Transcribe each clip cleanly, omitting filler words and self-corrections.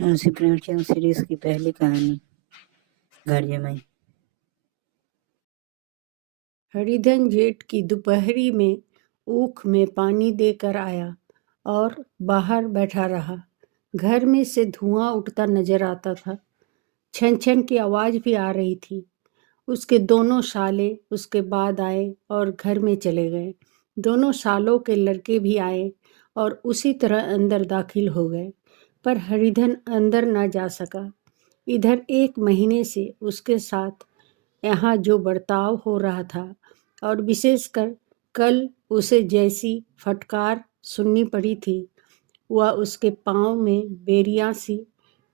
Munshi Premchand series की पहली कहानी घर जमाई। हरिधन जेठ की दोपहरी में ऊख में पानी देकर आया और बाहर बैठा रहा। घर में से धुआं उठता नजर आता था। छन छन की आवाज भी आ रही थी। उसके दोनों साले उसके बाद आए और घर में चले गए। दोनों सालों के लड़के भी आए और उसी तरह अंदर दाखिल हो गए, पर हरिधन अंदर न जा सका। इधर 1 महीने से उसके साथ यहाँ जो बर्ताव हो रहा था और विशेषकर कल उसे जैसी फटकार सुननी पड़ी थी, वह उसके पाँव में बेरियां सी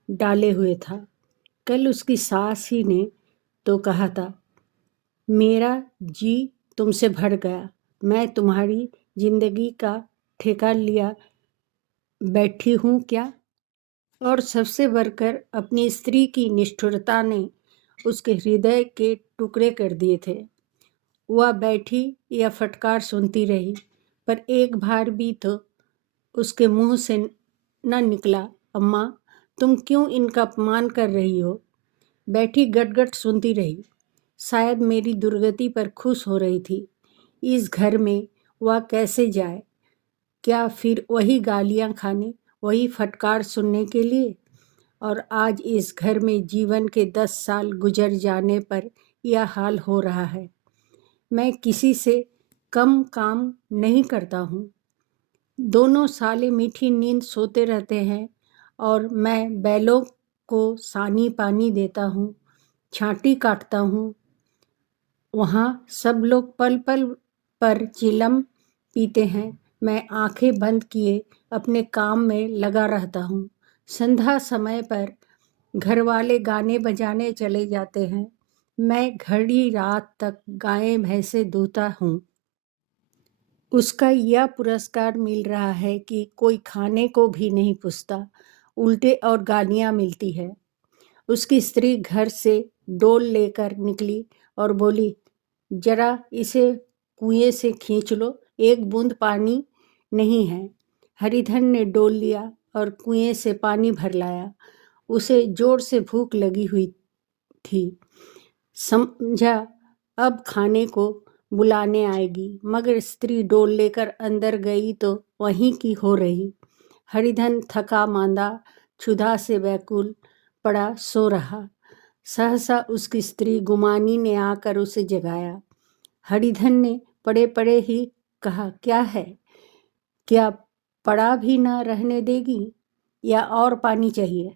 डाले हुए था। कल उसकी सास ही ने तो कहा था, मेरा जी तुमसे भर गया, मैं तुम्हारी जिंदगी का ठेका लिया बैठी हूँ क्या? और सबसे बढ़कर अपनी स्त्री की निष्ठुरता ने उसके हृदय के टुकड़े कर दिए थे। वह बैठी या फटकार सुनती रही, पर एक बार भी तो उसके मुंह से न निकला, अम्मा तुम क्यों इनका अपमान कर रही हो? बैठी गटगट सुनती रही। शायद मेरी दुर्गति पर खुश हो रही थी। इस घर में वह कैसे जाए? क्या फिर वही गालियां खाने, वही फटकार सुनने के लिए? और आज इस घर में जीवन के 10 साल गुजर जाने पर यह हाल हो रहा है। मैं किसी से कम काम नहीं करता हूँ। दोनों साले मीठी नींद सोते रहते हैं और मैं बैलों को सानी पानी देता हूँ, छांटी काटता हूँ। वहाँ सब लोग पल पल पर चिलम पीते हैं। मैं आंखें बंद किए अपने काम में लगा रहता हूँ। संध्या समय पर घर वाले गाने बजाने चले जाते हैं। मैं घड़ी रात तक गायें भैंसे दूहता हूँ। उसका यह पुरस्कार मिल रहा है कि कोई खाने को भी नहीं पूछता, उल्टे और गालियाँ मिलती है। उसकी स्त्री घर से डोल लेकर निकली और बोली, जरा इसे कुएं से खींच लो, एक बूंद पानी नहीं है। हरिधन ने डोल लिया और कुएं से पानी भर लाया। उसे जोर से भूख लगी हुई थी। समझा अब खाने को बुलाने आएगी, मगर स्त्री डोल लेकर अंदर गई तो वहीं की हो रही। हरिधन थका मांदा क्षुधा से व्याकुल पड़ा सो रहा। सहसा उसकी स्त्री गुमानी ने आकर उसे जगाया। हरिधन ने पड़े पड़े ही कहा, क्या है? क्या पड़ा भी न रहने देगी या और पानी चाहिए?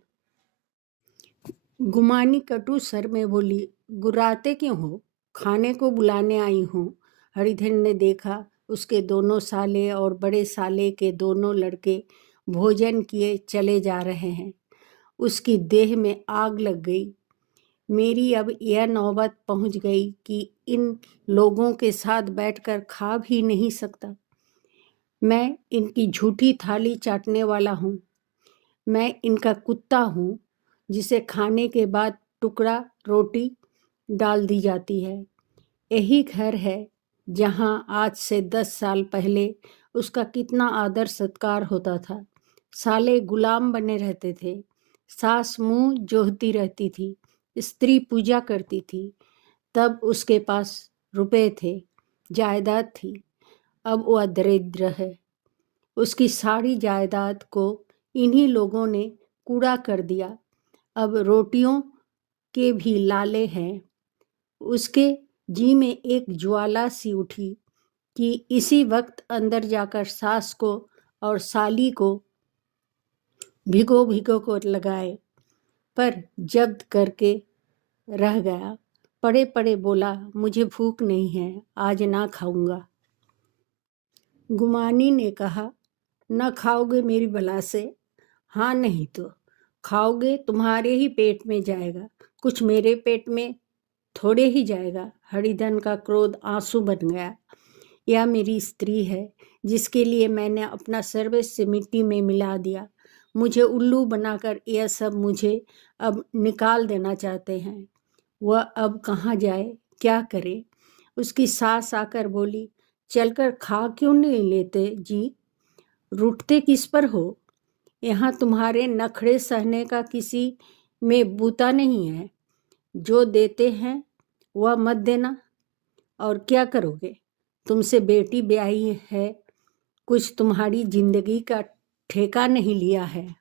गुमानी कटु सर में बोली, गुर्राते क्यों हो? खाने को बुलाने आई हूँ। हरिधन ने देखा उसके दोनों साले और बड़े साले के दोनों लड़के भोजन किए चले जा रहे हैं। उसकी देह में आग लग गई। मेरी अब यह नौबत पहुंच गई कि इन लोगों के साथ बैठकर खा भी नहीं सकता। मैं इनकी झूठी थाली चाटने वाला हूँ। मैं इनका कुत्ता हूँ जिसे खाने के बाद टुकड़ा रोटी डाल दी जाती है। यही घर है जहाँ आज से 10 साल पहले उसका कितना आदर सत्कार होता था। साले गुलाम बने रहते थे। सास मुंह जोहती रहती थी, स्त्री पूजा करती थी। तब उसके पास रुपए थे, जायदाद थी। अब वह दरिद्र है। उसकी सारी जायदाद को इन्हीं लोगों ने कूड़ा कर दिया। अब रोटियों के भी लाले हैं। उसके जी में एक ज्वाला सी उठी कि इसी वक्त अंदर जाकर सास को और साली को भिगो भिगो को लगाए, पर जब्त करके रह गया। पड़े पड़े बोला, मुझे भूख नहीं है, आज ना खाऊंगा। गुमानी ने कहा, न खाओगे मेरी बला से? हाँ नहीं तो खाओगे, तुम्हारे ही पेट में जाएगा, कुछ मेरे पेट में थोड़े ही जाएगा। हरिधन का क्रोध आंसू बन गया। यह मेरी स्त्री है जिसके लिए मैंने अपना सर्वस्व मिट्टी में मिला दिया। मुझे उल्लू बनाकर यह सब मुझे अब निकाल देना चाहते हैं। वह अब कहाँ जाए, क्या करे? उसकी सास आकर बोली, चलकर खा क्यों नहीं लेते जी? रूठते किस पर हो? यहाँ तुम्हारे नखरे सहने का किसी में बूता नहीं है। जो देते हैं वह मत देना। और क्या करोगे? तुमसे बेटी ब्याही है, कुछ तुम्हारी जिंदगी का ठेका नहीं लिया है।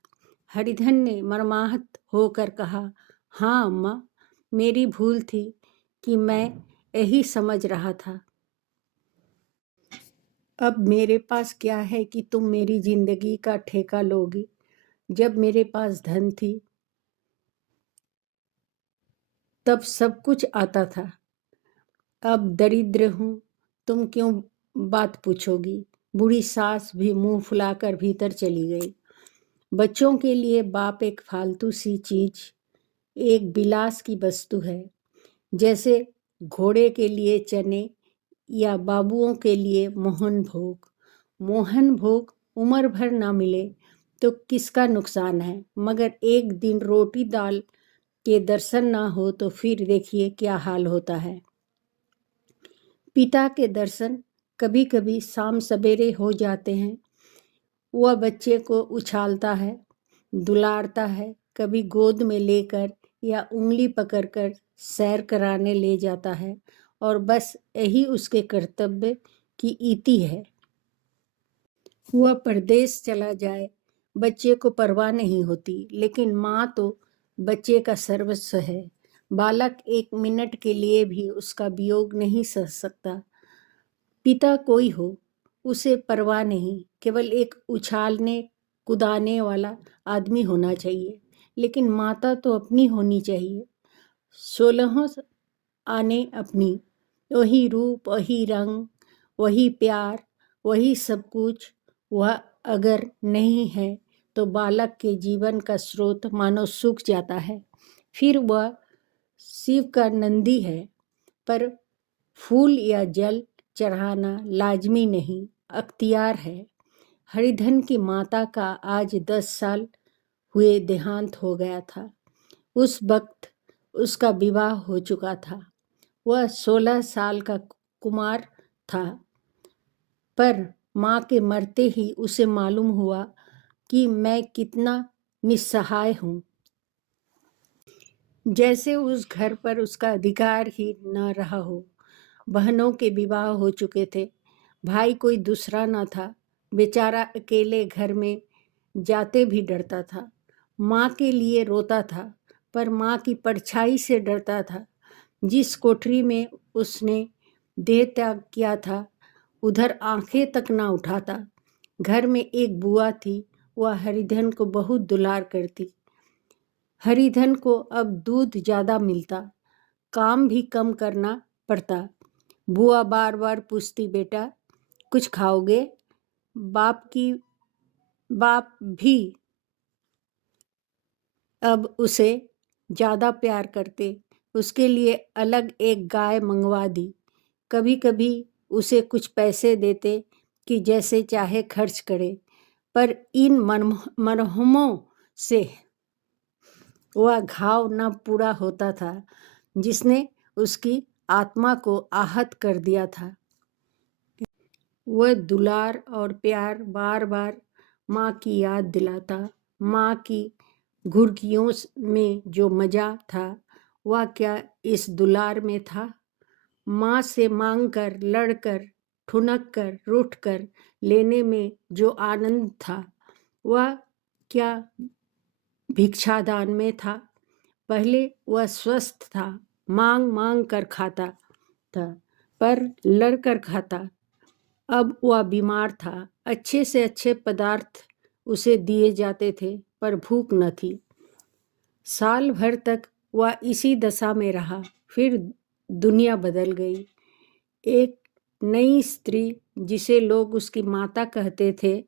हरिधन ने मर्माहत होकर कहा, हाँ अम्मा, मेरी भूल थी कि मैं यही समझ रहा था। अब मेरे पास क्या है कि तुम मेरी जिंदगी का ठेका लोगी? जब मेरे पास धन थी तब सब कुछ आता था। अब दरिद्र हूँ, तुम क्यों बात पूछोगी? बूढ़ी सास भी मुंह फुलाकर भीतर चली गई। बच्चों के लिए बाप एक फालतू सी चीज, एक विलास की वस्तु है, जैसे घोड़े के लिए चने या बाबुओं के लिए मोहन भोग। मोहन भोग उम्र भर ना मिले तो किसका नुकसान है, मगर एक दिन रोटी दाल के दर्शन ना हो तो फिर देखिए क्या हाल होता है। पिता के दर्शन कभी कभी शाम सवेरे हो जाते हैं। वह बच्चे को उछालता है, दुलारता है, कभी गोद में लेकर या उंगली पकड़कर सैर कराने ले जाता है, और बस यही उसके कर्तव्य की इति है। वह परदेश चला जाए, बच्चे को परवाह नहीं होती, लेकिन माँ तो बच्चे का सर्वस्व है। बालक एक मिनट के लिए भी उसका वियोग नहीं सह सकता। पिता कोई हो, उसे परवाह नहीं, केवल एक उछालने कुदाने वाला आदमी होना चाहिए। लेकिन माता तो अपनी होनी चाहिए, 16 आने अपनी, वही रूप, वही रंग, वही प्यार, वही सब कुछ। वह अगर नहीं है तो बालक के जीवन का स्रोत मानो सूख जाता है। फिर वह शिव का नंदी है, पर फूल या जल चढ़ाना लाजमी नहीं, अख्तियार है। हरिधन की माता का आज 10 साल हुए देहांत हो गया था। उस वक्त उसका विवाह हो चुका था। वह 16 साल का कुमार था, पर माँ के मरते ही उसे मालूम हुआ कि मैं कितना निस्सहाय हूँ। जैसे उस घर पर उसका अधिकार ही न रहा हो। बहनों के विवाह हो चुके थे, भाई कोई दूसरा न था। बेचारा अकेले घर में जाते भी डरता था। माँ के लिए रोता था, पर माँ की परछाई से डरता था। जिस कोठरी में उसने देह त्याग किया था, उधर आंखें तक ना उठाता। घर में एक बुआ थी, वह हरिधन को बहुत दुलार करती। हरिधन को अब दूध ज़्यादा मिलता, काम भी कम करना पड़ता। बुआ बार बार पूछती, बेटा कुछ खाओगे? बाप भी अब उसे ज़्यादा प्यार करते। उसके लिए अलग एक गाय मंगवा दी। कभी कभी उसे कुछ पैसे देते कि जैसे चाहे खर्च करे, पर इन मरहमों से वह घाव न पूरा होता था जिसने उसकी आत्मा को आहत कर दिया था। वह दुलार और प्यार बार बार माँ की याद दिलाता। माँ की घुड़कियों में जो मजा था, वह क्या इस दुलार में था? माँ से मांग कर, लड़कर, ठुनक कर, रूठ कर लेने में जो आनंद था, वह क्या भिक्षादान में था? पहले वह स्वस्थ था, मांग मांग कर खाता था, पर लड़कर खाता। अब वह बीमार था, अच्छे से अच्छे पदार्थ उसे दिए जाते थे, पर भूख न थी। साल भर तक वह इसी दशा में रहा, फिर दुनिया बदल गई। एक नई स्त्री, जिसे लोग उसकी माता कहते थे,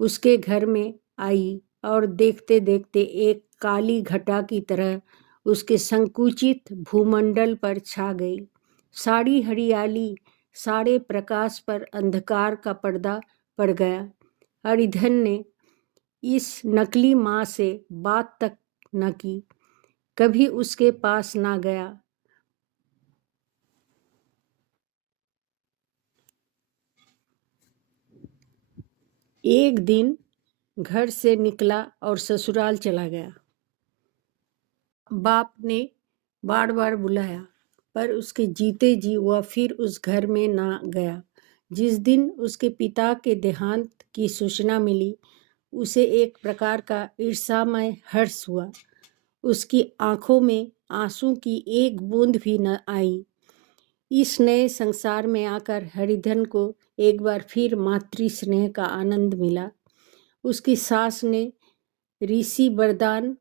उसके घर में आई और देखते देखते एक काली घटा की तरह उसके संकुचित भूमंडल पर छा गई। सारी हरियाली, सारे प्रकाश पर अंधकार का पर्दा पड़ गया। हरिधन ने इस नकली माँ से बात तक न की, कभी उसके पास ना गया। एक दिन घर से निकला और ससुराल चला गया। बाप ने बार बार बुलाया, पर उसके जीते जी वह फिर उस घर में ना गया। जिस दिन उसके पिता के देहांत की सूचना मिली, उसे एक प्रकार का ईर्ष्यामय हर्ष हुआ। उसकी आंखों में आंसू की एक बूंद भी न आई। इस नए संसार में आकर हरिधन को एक बार फिर मातृ स्नेह का आनंद मिला। उसकी सास ने ऋषि वरदान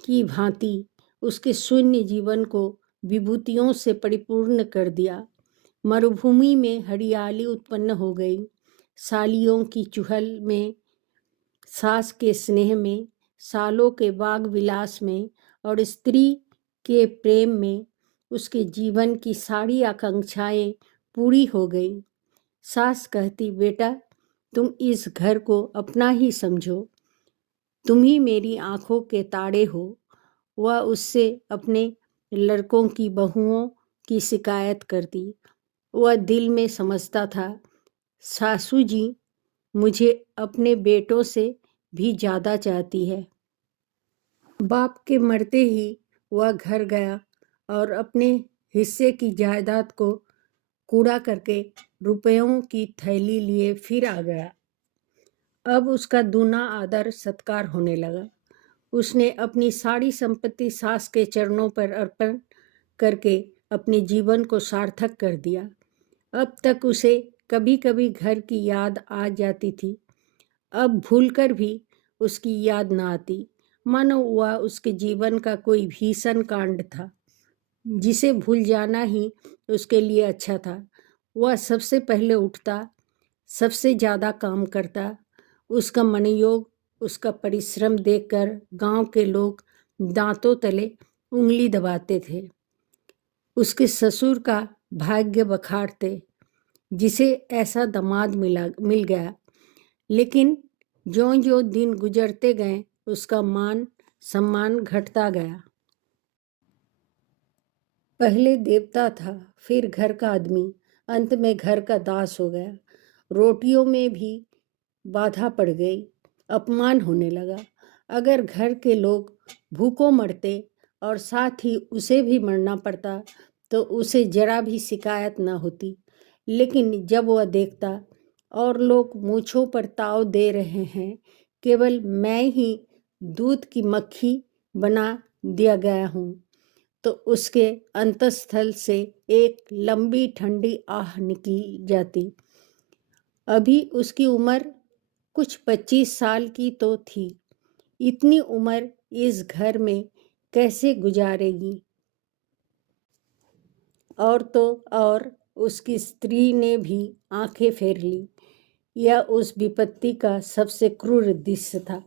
की भांति उसके शून्य जीवन को विभूतियों से परिपूर्ण कर दिया। मरुभूमि में हरियाली उत्पन्न हो गई। सालियों की चुहल में, सास के स्नेह में, सालों के बाग विलास में और स्त्री के प्रेम में उसके जीवन की सारी आकांक्षाएं पूरी हो गई। सास कहती, बेटा तुम इस घर को अपना ही समझो, तुम ही मेरी आंखों के तारे हो। वह उससे अपने लड़कों की बहुओं की शिकायत करती। वह दिल में समझता था, सासू जी मुझे अपने बेटों से भी ज़्यादा चाहती है। बाप के मरते ही वह घर गया और अपने हिस्से की जायदाद को कूड़ा करके रुपयों की थैली लिए फिर आ गया। अब उसका दूना आदर सत्कार होने लगा। उसने अपनी सारी संपत्ति सास के चरणों पर अर्पण करके अपने जीवन को सार्थक कर दिया। अब तक उसे कभी कभी घर की याद आ जाती थी, अब भूलकर भी उसकी याद न आती, मानो वह उसके जीवन का कोई भीषण कांड था जिसे भूल जाना ही उसके लिए अच्छा था। वह सबसे पहले उठता, सबसे ज़्यादा काम करता। उसका मनोयोग, उसका परिश्रम देखकर गांव के लोग दांतों तले उंगली दबाते थे। उसके ससुर का भाग्य बखारते, जिसे ऐसा दामाद मिल गया। लेकिन ज्यों-ज्यों दिन गुजरते गए उसका मान सम्मान घटता गया। पहले देवता था, फिर घर का आदमी, अंत में घर का दास हो गया। रोटियों में भी बाधा पड़ गई, अपमान होने लगा। अगर घर के लोग भूखों मरते और साथ ही उसे भी मरना पड़ता तो उसे जरा भी शिकायत न होती। लेकिन जब वह देखता और लोग मूँछों पर ताव दे रहे हैं, केवल मैं ही दूध की मक्खी बना दिया गया हूँ, तो उसके अंतस्थल से एक लंबी ठंडी आह निकल जाती। अभी उसकी उम्र कुछ 25 साल की तो थी। इतनी उम्र इस घर में कैसे गुजारेगी? और तो और उसकी स्त्री ने भी आंखें फेर ली। यह उस विपत्ति का सबसे क्रूर दृश्य था।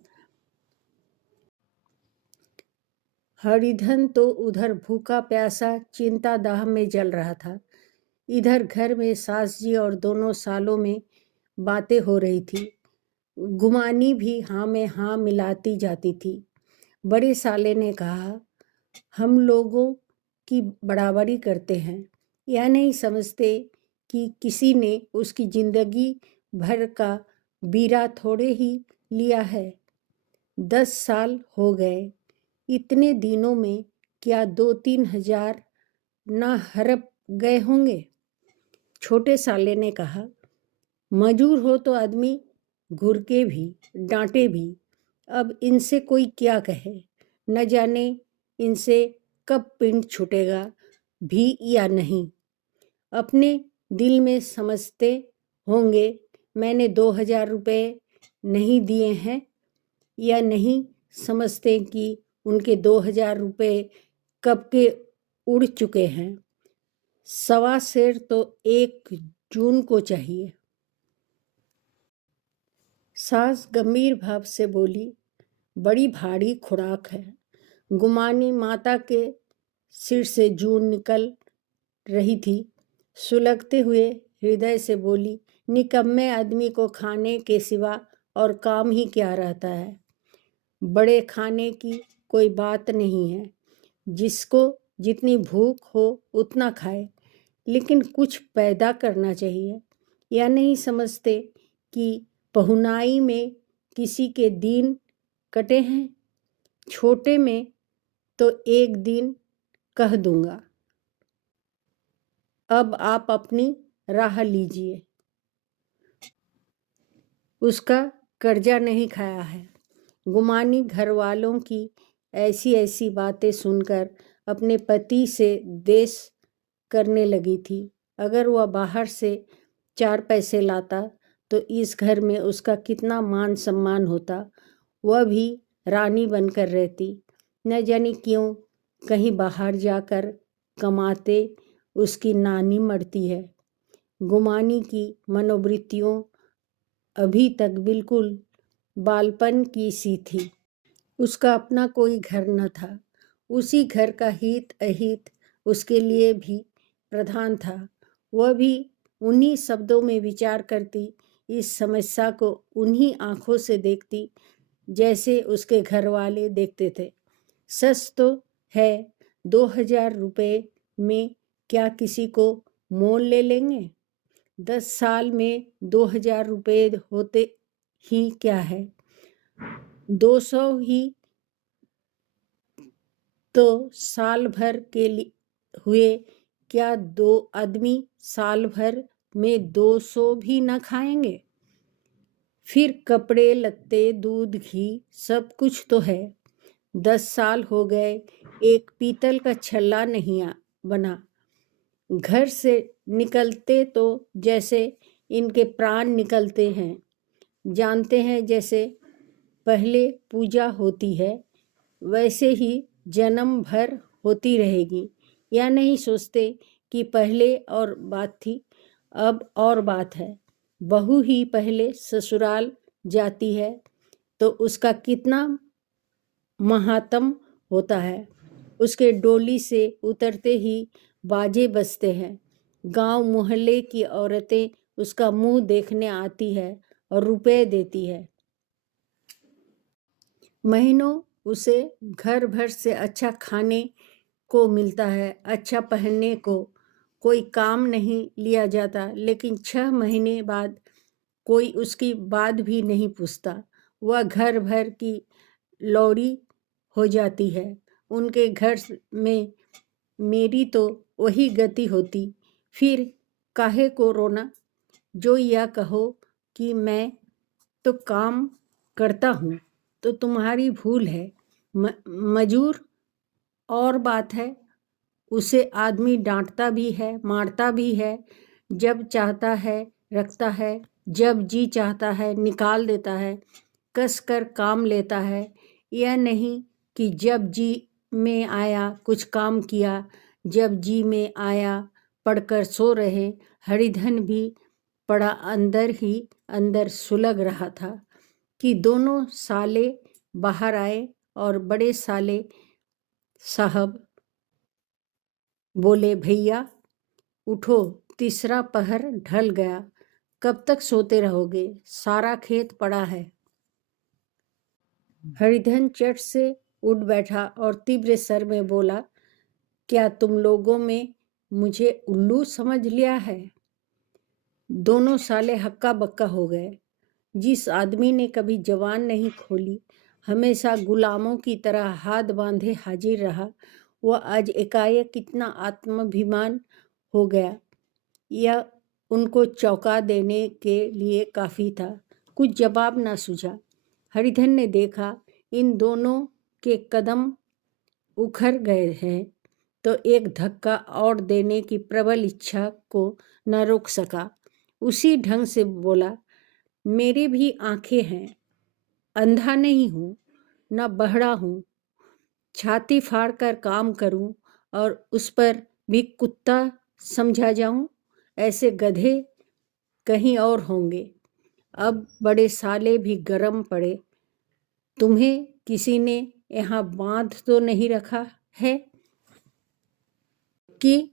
हरिधन तो उधर भूखा प्यासा चिंता दाह में जल रहा था। इधर घर में सास जी और दोनों सालों में बातें हो रही थी। गुमानी भी हाँ में हाँ मिलाती जाती थी। बड़े साले ने कहा, हम लोगों की बराबरी करते हैं, यह नहीं समझते कि किसी ने उसकी जिंदगी भर का बीरा थोड़े ही लिया है। 10 साल हो गए, इतने दिनों में क्या 2-3 हजार ना हड़प गए होंगे। छोटे साले ने कहा, मजूर हो तो आदमी घुरके भी, डांटे भी। अब इनसे कोई क्या कहे, न जाने इनसे कब पिंड छूटेगा भी या नहीं। अपने दिल में समझते होंगे मैंने 2000 रुपये नहीं दिए हैं, या नहीं समझते कि उनके 2000 रुपये कब के उड़ चुके हैं। 1.25 सेर तो 1 जून को चाहिए। सास गंभीर भाव से बोली, बड़ी भारी खुराक है। गुमानी माता के सिर से जून निकल रही थी। सुलगते हुए हृदय से बोली, निकम्मे आदमी को खाने के सिवा और काम ही क्या रहता है। बड़े खाने की कोई बात नहीं है, जिसको जितनी भूख हो उतना खाए, लेकिन कुछ पैदा करना चाहिए। या नहीं समझते कि पहुनाई में किसी के दिन कटे हैं, छोटे में तो एक दिन कह दूंगा। अब आप अपनी राह लीजिए। उसका कर्जा नहीं खाया है। गुमानी घर वालों की ऐसी ऐसी बातें सुनकर अपने पति से द्वेष करने लगी थी। अगर वह बाहर से 4 पैसे लाता तो इस घर में उसका कितना मान सम्मान होता। वह भी रानी बनकर रहती। न जाने क्यों कहीं बाहर जाकर कमाते उसकी नानी मरती है। गुमानी की मनोवृत्तियों अभी तक बिल्कुल बालपन की सी थी। उसका अपना कोई घर न था। उसी घर का हित अहित उसके लिए भी प्रधान था। वह भी उन्हीं शब्दों में विचार करती, इस समस्या को उन्हीं आँखों से देखती जैसे उसके घर वाले देखते थे। सच तो है 2000 रुपये में क्या किसी को मोल ले लेंगे? 10 साल में 2000 रुपये होते ही क्या है, 200 ही तो साल भर के लिए हुए। क्या 2 आदमी साल भर में 200 भी न खाएंगे? फिर कपड़े लत्ते दूध घी सब कुछ तो है। 10 साल हो गए एक पीतल का छल्ला नहीं बना। घर से निकलते तो जैसे इनके प्राण निकलते हैं। जानते हैं जैसे पहले पूजा होती है वैसे ही जन्म भर होती रहेगी। या नहीं सोचते कि पहले और बात थी, अब और बात है। बहू ही पहले ससुराल जाती है तो उसका कितना महात्म होता है। उसके डोली से उतरते ही बाजे बजते हैं। गांव मोहल्ले की औरतें उसका मुंह देखने आती है और रुपए देती है। महीनों उसे घर भर से अच्छा खाने को मिलता है, अच्छा पहनने को। कोई काम नहीं लिया जाता, लेकिन 6 महीने बाद कोई उसकी बात भी नहीं पूछता। वह घर भर की लौड़ी हो जाती है। उनके घर में मेरी तो वही गति होती। फिर काहे को रोना? जो यह कहो कि मैं तो काम करता हूँ तो तुम्हारी भूल है। मजूर और बात है, उसे आदमी डांटता भी है, मारता भी है। जब चाहता है रखता है, जब जी चाहता है निकाल देता है, कस कर काम लेता है। यह नहीं कि जब जी में आया कुछ काम किया, जब जी में आया पढ़कर सो रहे। हरिधन भी पड़ा अंदर ही अंदर सुलग रहा था कि दोनों साले बाहर आए और बड़े साले साहब बोले, भैया उठो, तीसरा पहर ढल गया, कब तक सोते रहोगे? सारा खेत पड़ा है। हरिधन चट से उठ बैठा और तीव्र स्वर में बोला, क्या तुम लोगों में मुझे उल्लू समझ लिया है? दोनों साले हक्का बक्का हो गए। जिस आदमी ने कभी जवान नहीं खोली, हमेशा गुलामों की तरह हाथ बांधे हाजिर रहा, वह आज एकाएक कितना आत्माभिमान हो गया। यह उनको चौंका देने के लिए काफ़ी था। कुछ जवाब ना सूझा। हरिधन ने देखा इन दोनों के कदम उखड़ गए हैं तो एक धक्का और देने की प्रबल इच्छा को न रोक सका। उसी ढंग से बोला, मेरी भी आंखें हैं, अंधा नहीं हूँ, न बहरा हूँ। छाती फाड़ कर काम करूं और उस पर भी कुत्ता समझा जाऊं? ऐसे गधे कहीं और होंगे। अब बड़े साले भी गरम पड़े। तुम्हें किसी ने यहाँ बांध तो नहीं रखा है कि?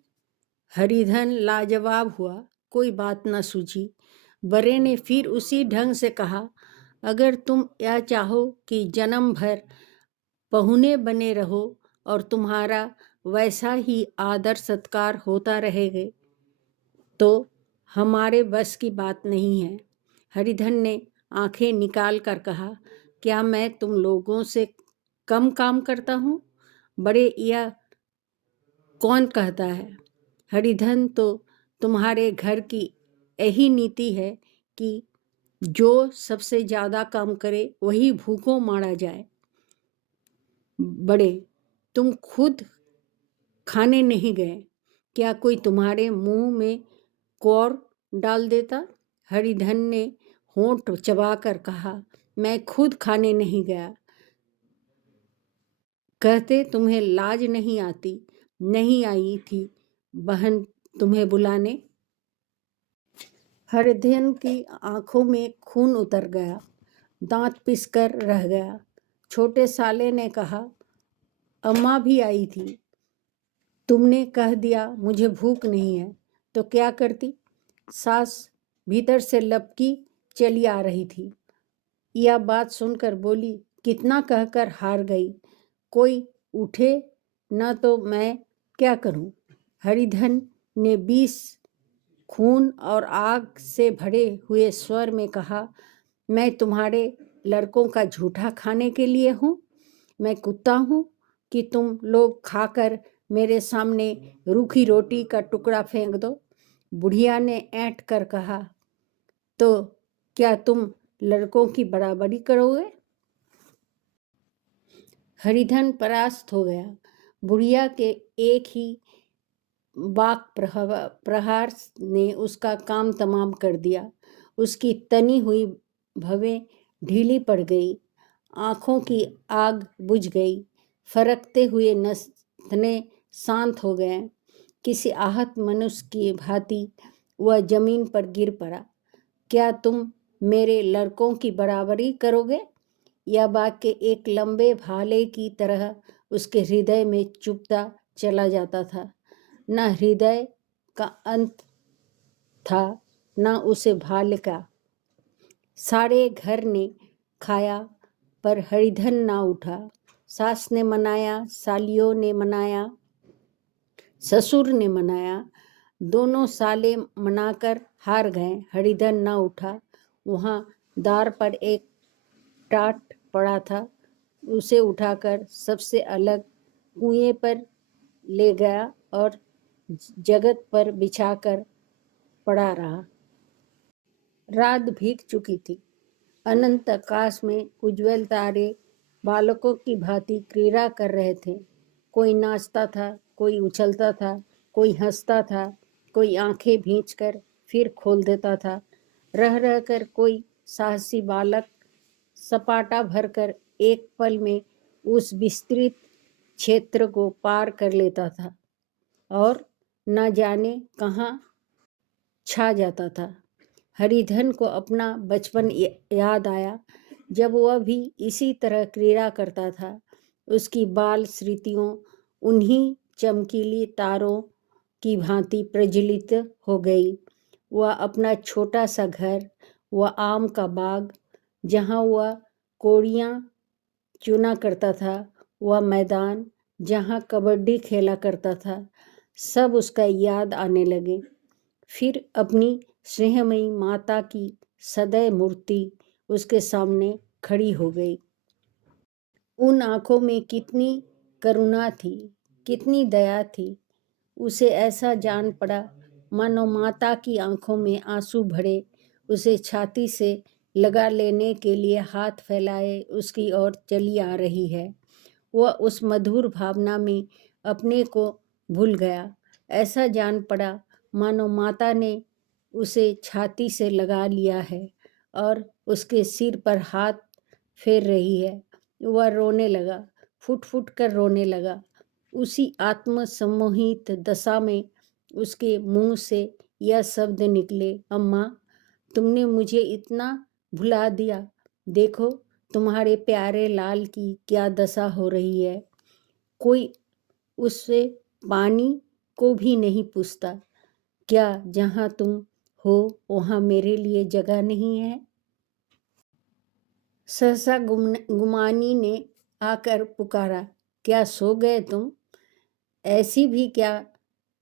हरिधन लाजवाब हुआ। कोई बात न सूझी। बड़े ने फिर उसी ढंग से कहा, अगर तुम यह चाहो कि जन्म भर पहुने बने रहो और तुम्हारा वैसा ही आदर सत्कार होता रहेगा तो हमारे बस की बात नहीं है। हरिधन ने आंखें निकाल कर कहा, क्या मैं तुम लोगों से कम काम करता हूँ? बड़े यह कौन कहता है? हरिधन, तो तुम्हारे घर की यही नीति है कि जो सबसे ज्यादा काम करे वही भूखों मारा जाए। बड़े, तुम खुद खाने नहीं गए, क्या कोई तुम्हारे मुंह में कौर डाल देता? हरिधन ने होंठ चबाकर कहा, मैं खुद खाने नहीं गया। कहते तुम्हें लाज नहीं आती? नहीं आई थी बहन तुम्हें बुलाने? हरिधन की आंखों में खून उतर गया, दांत पिसकर रह गया। छोटे साले ने कहा, अम्मा भी आई थी, तुमने कह दिया मुझे भूख नहीं है, तो क्या करती? सास भीतर से लपकी चली आ रही थी। यह बात सुनकर बोली, कितना कहकर हार गई, कोई उठे न तो मैं क्या करूं? हरिधन ने 20 खून और आग से भरे हुए स्वर में कहा, मैं तुम्हारे लड़कों का झूठा खाने के लिए हूँ? मैं कुत्ता हूँ कि तुम लोग खाकर मेरे सामने रूखी रोटी का टुकड़ा फेंक दो? बुढ़िया ने ऐंठ कर कहा, तो क्या तुम लड़कों की बराबरी करोगे? हरिधन परास्त हो गया। बुढ़िया के एक ही वाक प्रहार ने उसका काम तमाम कर दिया। उसकी तनी हुई भवें ढीली पड़ गई, आंखों की आग बुझ गई, फरकते हुए नथने शांत हो गए। किसी आहत मनुष्य की भांति वह जमीन पर गिर पड़ा। क्या तुम मेरे लड़कों की बराबरी करोगे? यह वाक्य एक लंबे भाले की तरह उसके हृदय में चुभता चला जाता था। न हृदय का अंत था, न उसे भाले का। सारे घर ने खाया पर हरिधन ना उठा। सास ने मनाया, सालियों ने मनाया, ससुर ने मनाया, दोनों साले मनाकर हार गए। हरिधन ना उठा। वहाँ दार पर एक टाट पड़ा था, उसे उठाकर सबसे अलग कुएं पर ले गया और जगत पर बिछाकर पड़ा रहा। रात भीग चुकी थी। अनंत आकाश में उज्जवल तारे बालकों की भांति क्रीड़ा कर रहे थे। कोई नाचता था, कोई उछलता था, कोई हंसता था, कोई आंखें भींचकर फिर खोल देता था। रह रहकर कोई साहसी बालक सपाटा भरकर एक पल में उस विस्तृत क्षेत्र को पार कर लेता था और न जाने कहाँ छा जाता था। हरिधन को अपना बचपन याद आया, जब वह भी इसी तरह क्रीड़ा करता था। उसकी बाल स्मृतियों उन्हीं चमकीली तारों की भांति प्रज्वलित हो गई। वह अपना छोटा सा घर, वह आम का बाग जहाँ वह कोड़ियाँ चुना करता था, वह मैदान जहाँ कबड्डी खेला करता था, सब उसका याद आने लगे। फिर अपनी स्नेहमयी माता की सदैव मूर्ति उसके सामने खड़ी हो गई। उन आंखों में कितनी करुणा थी, कितनी दया थी। उसे ऐसा जान पड़ा मानो माता की आंखों में आंसू भरे उसे छाती से लगा लेने के लिए हाथ फैलाए उसकी ओर चली आ रही है। वह उस मधुर भावना में अपने को भूल गया। ऐसा जान पड़ा मानो माता ने उसे छाती से लगा लिया है और उसके सिर पर हाथ फेर रही है। वह रोने लगा, फुट फुट कर रोने लगा। उसी आत्म सम्मोहित दशा में उसके मुंह से यह शब्द निकले, अम्मा, तुमने मुझे इतना भुला दिया। देखो तुम्हारे प्यारे लाल की क्या दशा हो रही है। कोई उससे पानी को भी नहीं पूछता। क्या जहाँ तुम हो वहाँ मेरे लिए जगह नहीं है? सहसा गुमानी ने आकर पुकारा, क्या सो गए तुम? ऐसी भी क्या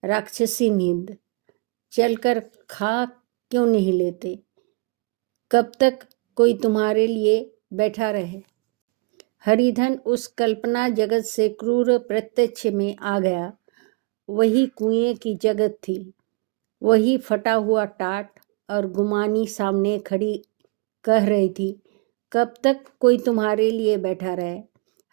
राक्षसी नींद? चलकर खा क्यों नहीं लेते? कब तक कोई तुम्हारे लिए बैठा रहे। हरिधन उस कल्पना जगत से क्रूर प्रत्यक्ष में आ गया। वही कुएं की जगत थी, वही फटा हुआ टाट और गुमानी सामने खड़ी कह रही थी, कब तक कोई तुम्हारे लिए बैठा रहे।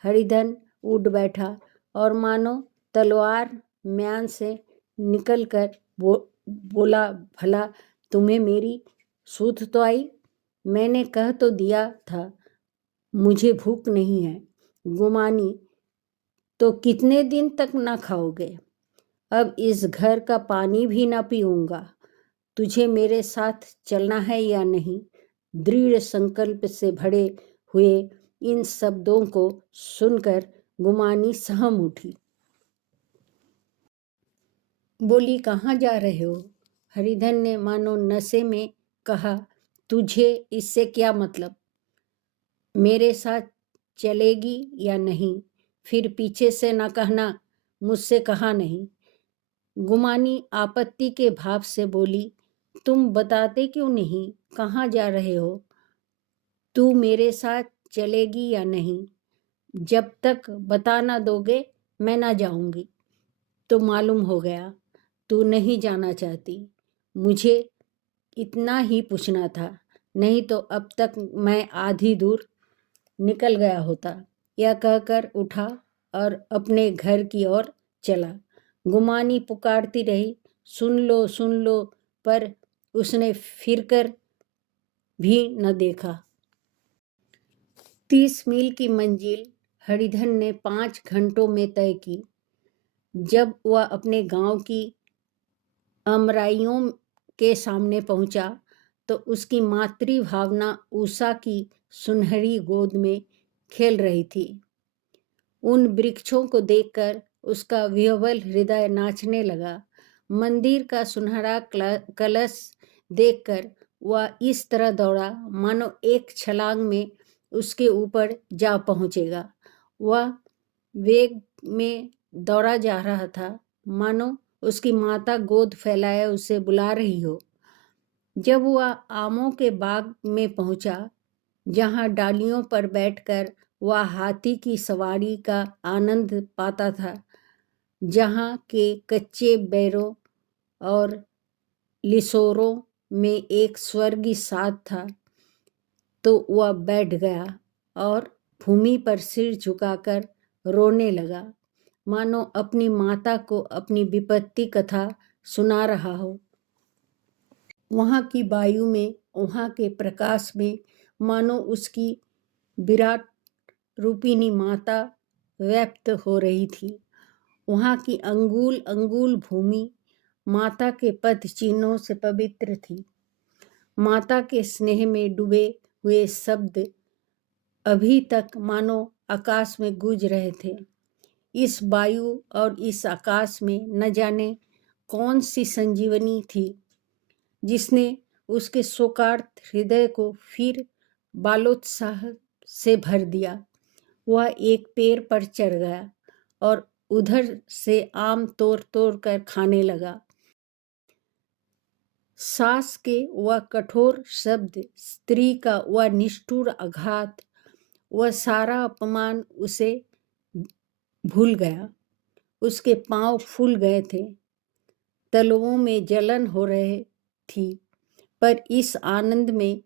हरिधन उठ बैठा और मानो तलवार म्यान से निकलकर बोला, भला तुम्हें मेरी सूध तो आई? मैंने कह तो दिया था मुझे भूख नहीं है। गुमानी, तो कितने दिन तक ना खाओगे? अब इस घर का पानी भी ना पीऊंगा। तुझे मेरे साथ चलना है या नहीं? दृढ़ संकल्प से भरे हुए इन शब्दों को सुनकर गुमानी सहम उठी। बोली, कहाँ जा रहे हो? हरिधन ने मानो नशे में कहा, तुझे इससे क्या मतलब? मेरे साथ चलेगी या नहीं? फिर पीछे से न कहना मुझसे कहा नहीं। गुमानी आपत्ति के भाव से बोली, तुम बताते क्यों नहीं कहाँ जा रहे हो? तू मेरे साथ चलेगी या नहीं? जब तक बता ना दोगे मैं ना जाऊंगी। तो मालूम हो गया तू नहीं जाना चाहती। मुझे इतना ही पूछना था, नहीं तो अब तक मैं आधी दूर निकल गया होता। यह कहकर उठा और अपने घर की ओर चला। गुमानी पुकारती रही, सुन लो, पर उसने फिरकर भी न देखा। 30 मील की मंजिल हरिधन ने 5 घंटों में तय की। जब वह अपने गांव की अमराइयों के सामने पहुंचा तो उसकी मातृ भावना उषा की सुनहरी गोद में खेल रही थी। उन वृक्षों को देखकर उसका विह्वल हृदय नाचने लगा। मंदिर का सुनहरा कलश देखकर वह इस तरह दौड़ा मानो एक छलांग में उसके ऊपर जा पहुंचेगा। वह वेग में दौड़ा जा रहा था, मानो उसकी माता गोद फैलाए उसे बुला रही हो। जब वह आमों के बाग में पहुंचा, जहां डालियों पर बैठकर वह हाथी की सवारी का आनंद पाता था, जहां के कच्चे बैरों और लिसोरों में एक स्वर्गीय साथ था, तो वह बैठ गया और भूमि पर सिर झुकाकर रोने लगा, मानो अपनी माता को अपनी विपत्ति कथा सुना रहा हो। वहाँ की वायु में, वहाँ के प्रकाश में मानो उसकी विराट रूपिणी माता व्यक्त हो रही थी। वहाँ की अंगुल अंगुल भूमि माता के पद चिन्हों से पवित्र थी। माता के स्नेह में डूबे हुए शब्द अभी तक मानो आकाश में गूंज रहे थे। इस वायु और इस आकाश में न जाने कौन सी संजीवनी थी, जिसने उसके शोकार्त हृदय को फिर बालोत्साह से भर दिया। वह एक पेड़ पर चढ़ गया और उधर से आम तोड़ कर खाने लगा। सास के वह कठोर शब्द, स्त्री का वह निष्ठुर आघात, वह सारा अपमान उसे भूल गया। उसके पांव फूल गए थे, तलवों में जलन हो रही थी, पर इस आनंद में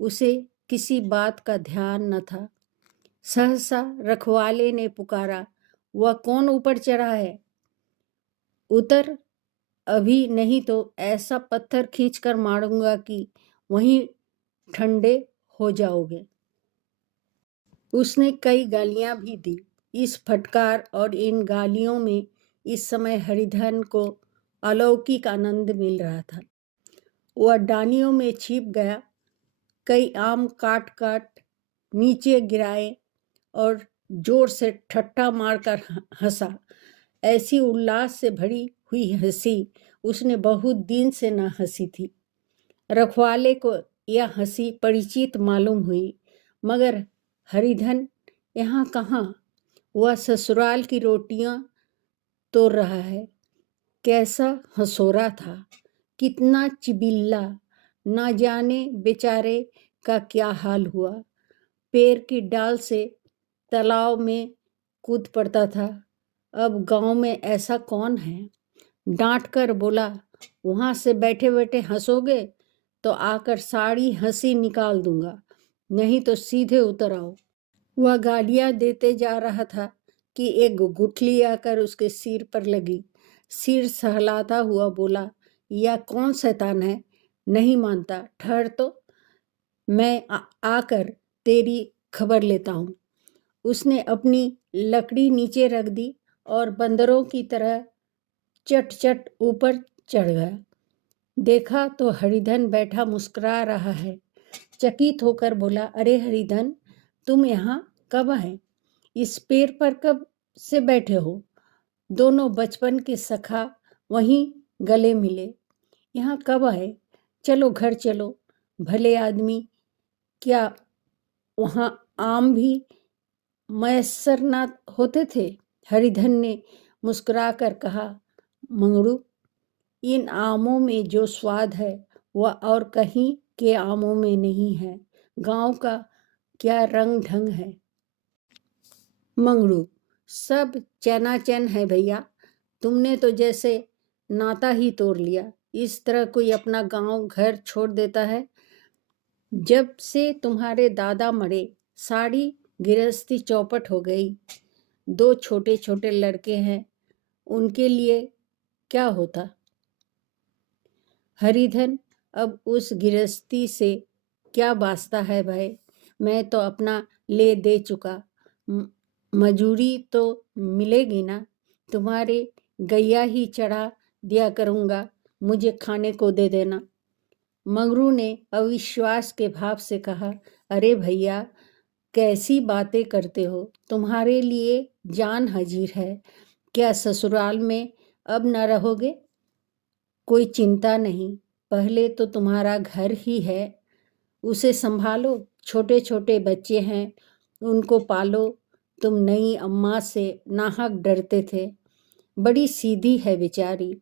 उसे किसी बात का ध्यान न था। सहसा रखवाले ने पुकारा, वह कौन ऊपर चढ़ा है? उतर, अभी नहीं तो ऐसा पत्थर खींचकर मारूंगा कि वहीं ठंडे हो जाओगे। उसने कई गालियां भी दी। इस फटकार और इन गालियों में इस समय हरिधन को अलौकिक आनंद मिल रहा था। वह डानियों में छिप गया, कई आम काट काट नीचे गिराए और जोर से ठट्ठा मारकर हंसा। ऐसी उल्लास से भरी हुई हंसी उसने बहुत दिन से न हंसी थी। रखवाले को यह हंसी परिचित मालूम हुई, मगर हरिधन यहाँ कहाँ? वह ससुराल की रोटियां तोड़ रहा है। कैसा हंसोरा था, कितना चिबिल्ला, ना जाने बेचारे का क्या हाल हुआ। पैर की डाल से तालाब में कूद पड़ता था। अब गांव में ऐसा कौन है। डांट कर बोला, वहां से बैठे बैठे हंसोगे तो आकर सारी हंसी निकाल दूंगा, नहीं तो सीधे उतर आओ। वह गालियां देते जा रहा था कि एक गुठली आकर उसके सिर पर लगी। सिर सहलाता हुआ बोला, यह कौन शैतान है, नहीं मानता, ठहर तो मैं आकर तेरी खबर लेता हूँ। उसने अपनी लकड़ी नीचे रख दी और बंदरों की तरह चट चट ऊपर चढ़ गया। देखा तो हरिधन बैठा मुस्कुरा रहा है। चकित होकर बोला, अरे हरिधन, तुम यहाँ कब आए? इस पेड़ पर कब से बैठे हो? दोनों बचपन के सखा वहीं गले मिले। यहाँ कब आए? चलो घर चलो। भले आदमी, क्या वहाँ आम भी मैसर ना होते थे? हरिधन ने मुस्कुराकर कहा, मंगरू, इन आमों में जो स्वाद है वह और कहीं के आमों में नहीं है। गांव का क्या रंग ढंग है। मंगरू, सब चैनाचैन है भैया। तुमने तो जैसे नाता ही तोड़ लिया। इस तरह कोई अपना गांव घर छोड़ देता है? जब से तुम्हारे दादा मरे सारी गृहस्थी चौपट हो गई। 2 छोटे छोटे लड़के हैं, उनके लिए क्या होता? हरिधन, अब उस गृहस्थी से क्या वास्ता है भाई? मैं तो अपना ले दे चुका। मजूरी तो मिलेगी ना? तुम्हारे गैया ही चढ़ा दिया करूँगा, मुझे खाने को दे देना। मंगरू ने अविश्वास के भाव से कहा, अरे भैया, कैसी बातें करते हो? तुम्हारे लिए जान हाजिर है। क्या ससुराल में अब न रहोगे? कोई चिंता नहीं, पहले तो तुम्हारा घर ही है, उसे संभालो। छोटे छोटे बच्चे हैं, उनको पालो। तुम नई अम्मा से नाहक डरते थे। बड़ी सीधी है बेचारी,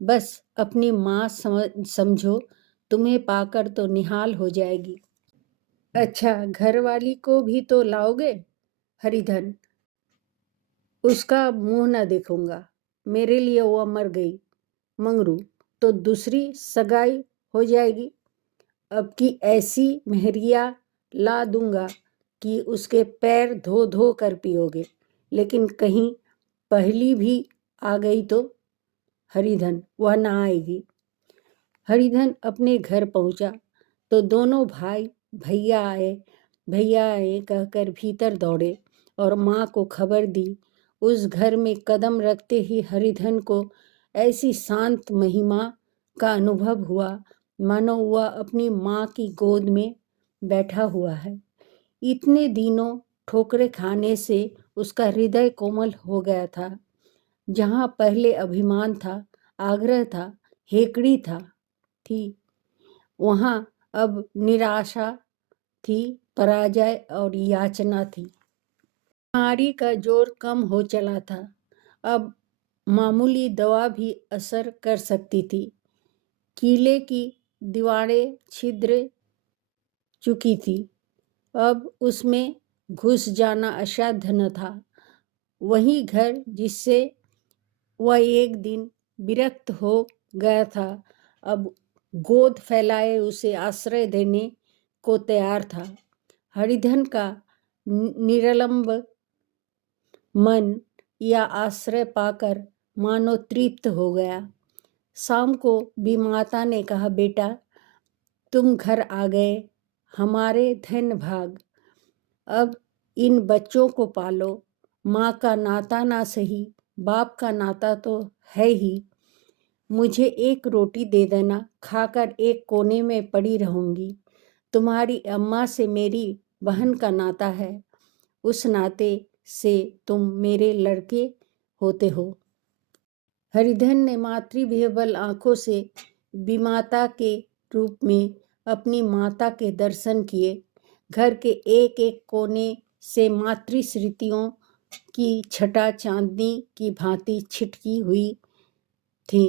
बस अपनी माँ समझो, तुम्हें पाकर तो निहाल हो जाएगी। अच्छा, घरवाली को भी तो लाओगे? हरिधन, उसका मुंह न देखूंगा, मेरे लिए वो मर गई। मंगरू, तो दूसरी सगाई हो जाएगी। अब की ऐसी मेहरिया ला दूंगा कि उसके पैर धो धो कर पियोगे। लेकिन कहीं पहली भी आ गई तो? हरिधन, वह ना आएगी। हरिधन अपने घर पहुंचा तो दोनों भाई भैया आए कहकर भीतर दौड़े और माँ को खबर दी। उस घर में कदम रखते ही हरिधन को ऐसी शांत महिमा का अनुभव हुआ मानो वह अपनी माँ की गोद में बैठा हुआ है। इतने दिनों ठोकरे खाने से उसका हृदय कोमल हो गया था। जहाँ पहले अभिमान था, आग्रह था, हेकड़ी थी, वहाँ अब निराशा थी, पराजय और याचना थी। बीमारी का जोर कम हो चला था। अब मामूली दवा भी असर कर सकती थी। किले की दीवारें छिद्र चुकी थी, अब उसमें घुस जाना असाध्य न था। वही घर जिससे वह एक दिन विरक्त हो गया था, अब गोद फैलाए उसे आश्रय देने को तैयार था। हरिधन का निरलंब मन या आश्रय पाकर मानो तृप्त हो गया। शाम को बीमाता ने कहा, बेटा, तुम घर आ गए, हमारे धन्य भाग। अब इन बच्चों को पालो। माँ का नाता ना सही, बाप का नाता तो है ही। मुझे एक रोटी दे देना, खाकर एक कोने में पड़ी रहूंगी। तुम्हारी अम्मा से मेरी बहन का नाता है, उस नाते से तुम मेरे लड़के होते हो। हरिधन ने मातृविह्वल आंखों से बीमाता के रूप में अपनी माता के दर्शन किए। घर के एक एक कोने से मातृस्मृतियों की छटा चांदनी की भांति छिटकी हुई थी।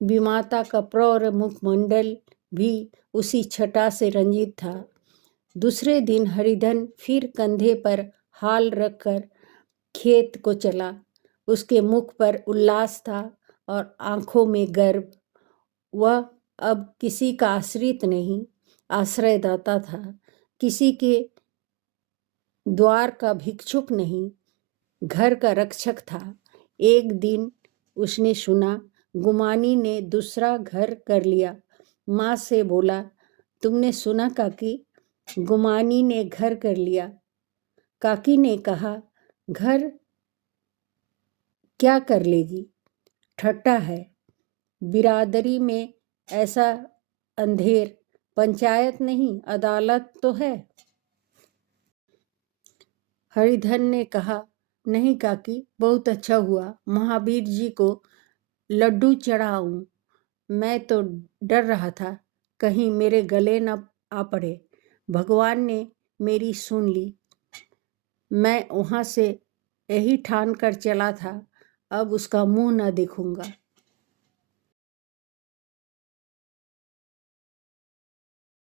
बीमाता का प्रौढ़ मुखमंडल भी उसी छटा से रंजित था। दूसरे दिन हरिधन फिर कंधे पर हाल रखकर खेत को चला। उसके मुख पर उल्लास था और आंखों में गर्व। वह अब किसी का आश्रित नहीं, आश्रयदाता था। किसी के द्वार का भिक्षुक नहीं, घर का रक्षक था। एक दिन उसने सुना गुमानी ने दूसरा घर कर लिया। माँ से बोला, तुमने सुना काकी, गुमानी ने घर कर लिया। काकी ने कहा, घर क्या कर लेगी, ठट्टा है। बिरादरी में ऐसा अंधेर, पंचायत नहीं अदालत तो है। हरिधन ने कहा, नहीं काकी, बहुत अच्छा हुआ महावीर जी को लड्डू चढ़ाऊं। मैं तो डर रहा था कहीं मेरे गले न आ पड़े। भगवान ने मेरी सुन ली। मैं वहाँ से यही ठान कर चला था, अब उसका मुंह न देखूंगा।